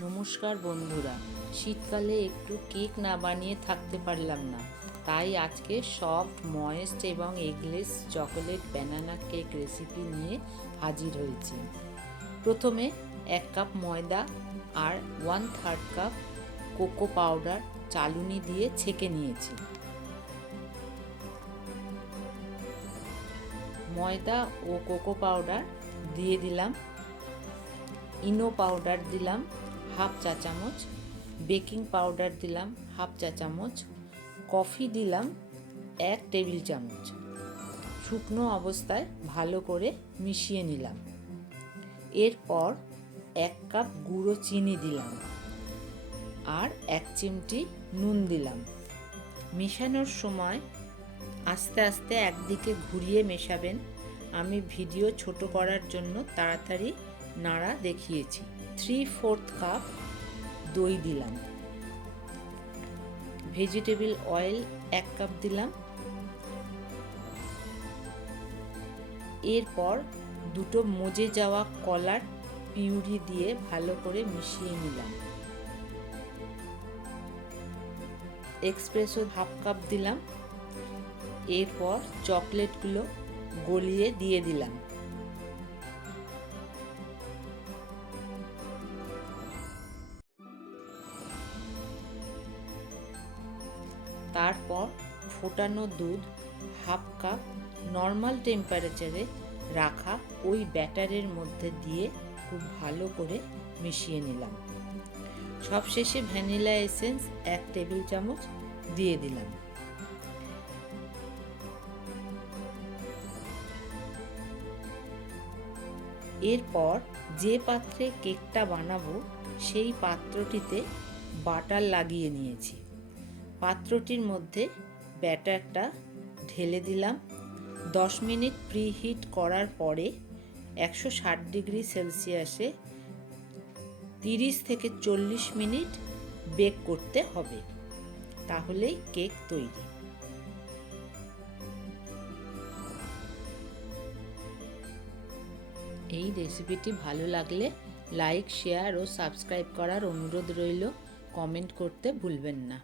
নমস্কার বন্ধুরা। শীতকালে একটু কেক না বানিয়ে থাকতে পারলাম না। তাই আজকে সফট ময়েস্ট এবং eggless chocolate banana cake recipe নিয়ে হাজির হয়েছি। প্রথমে এক কাপ ময়দা আর one third cup cocoa powder চালুনি দিয়ে ছেঁকে নিয়েছি। ময়দা ও কোকো পাউডার দিয়ে দিলাম। ইনো পাউডার দিলাম। হাফ চা চামচ, বেকিং পাউডার দিলাম হাফ চা চামচ, কফি দিলাম এক টেবিল চামচ। শুকনো অবস্থায় ভালো করে মিশিয়ে নিলাম। এরপর এক কাপ গুঁড়ো চিনি দিলাম আর এক চিমটি নুন দিলাম। মেশানোর সময় আস্তে আস্তে একদিকে ঘুরিয়ে মেশাবেন। আমি ভিডিও ছোট করার জন্য তাড়াতাড়ি নাড়া দেখিয়েছি। থ্রি ফোর্থ কাপ দই দিলাম। ভেজিটেবল অয়েল এক কাপ দিলাম। এরপর দুটো মজে যাওয়া কলার পিউরি দিয়ে ভালো করে মিশিয়ে নিলাম। এক্সপ্রেসো হাফ কাপ দিলাম। এরপর চকলেটগুলো গলিয়ে দিয়ে দিলাম। তারপর ফোটানো দুধ, হাফ কাপ নর্মাল টেম্পারেচারে রাখা ওই ব্যাটারের মধ্যে দিয়ে খুব ভালো করে মিশিয়ে নিলাম। সবশেষে ভ্যানিলা এসেন্স এক টেবিল চামচ দিয়ে দিলাম। এরপর যে পাত্রে কেকটা বানাবো, সেই পাত্রটিতে বাটার লাগিয়ে নিয়েছি। পাত্রটির মধ্যে ব্যাটারটা ঢেলে দিলাম। দশ মিনিট প্রিহিট করার পরে একশো ষাট ডিগ্রি সেলসিয়াসে তিরিশ থেকে চল্লিশ মিনিট বেক করতে হবে। তাহলেই কেক তৈরি। এই রেসিপিটি ভালো লাগলে লাইক, শেয়ার ও সাবস্ক্রাইব করার অনুরোধ রইল। কমেন্ট করতে ভুলবেন না।